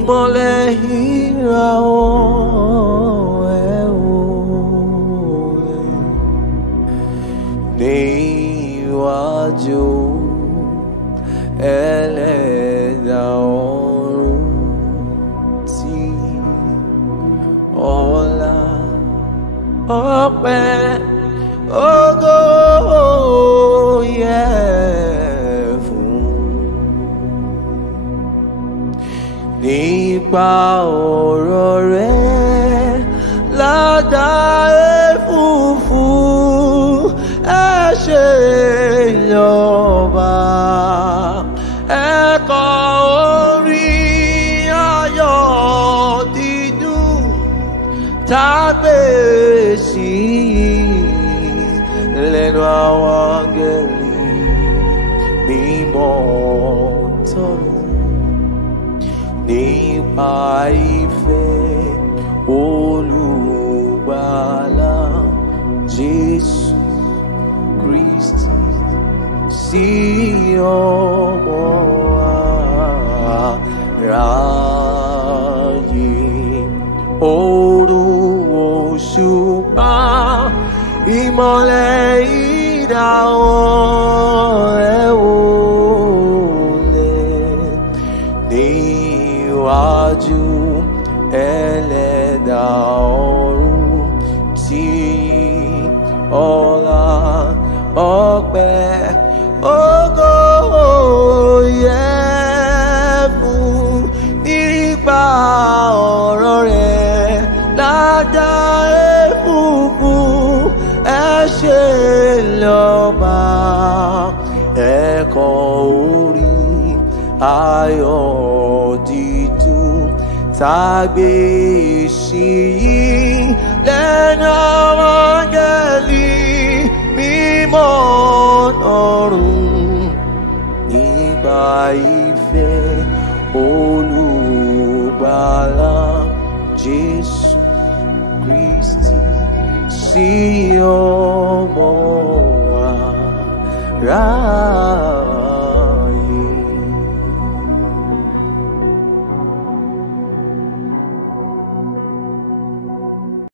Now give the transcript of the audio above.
ìmọ́lẹ̀ ìràwọ̀ ẹ̀ òye níwájú ẹlẹ́dàá ọ̀run tí ọlá ọpẹ́ ògo yẹ fún. Nípa ọ̀rọ̀ rẹ̀ ládàá ẹ̀fúùfù ẹ ṣe ìjọba ẹ̀kọ́ orin ayọ̀ dídùn tàgbé sí lẹ́nu àwọn áńgẹ́lì mímọ́ tọ̀run. Nípa ìfẹ́ olùgbàlà Jésù Kristi sí ọmọ aráyé. Òòrùn òṣùpá ìmọ́lẹ̀ ìràwọ̀ ẹ̀ òlẹ̀ níwájú ẹlẹ́dàá ọ̀run tí ọlá ọpẹ́ ògo yẹ fún. Nípa ọ̀rọ̀ rẹ̀ ládàá ẹ̀fúùfù ẹ ṣe lọ́ba ẹ̀kọ́ orin ayọ̀ dídùn tàgbé sí lẹ́nu àwọn áńgẹ́lì mímọ́ ọ̀run. Nípa ìfẹ́ olùgbàlà Jésù Kristi sí ọmọ aráyé.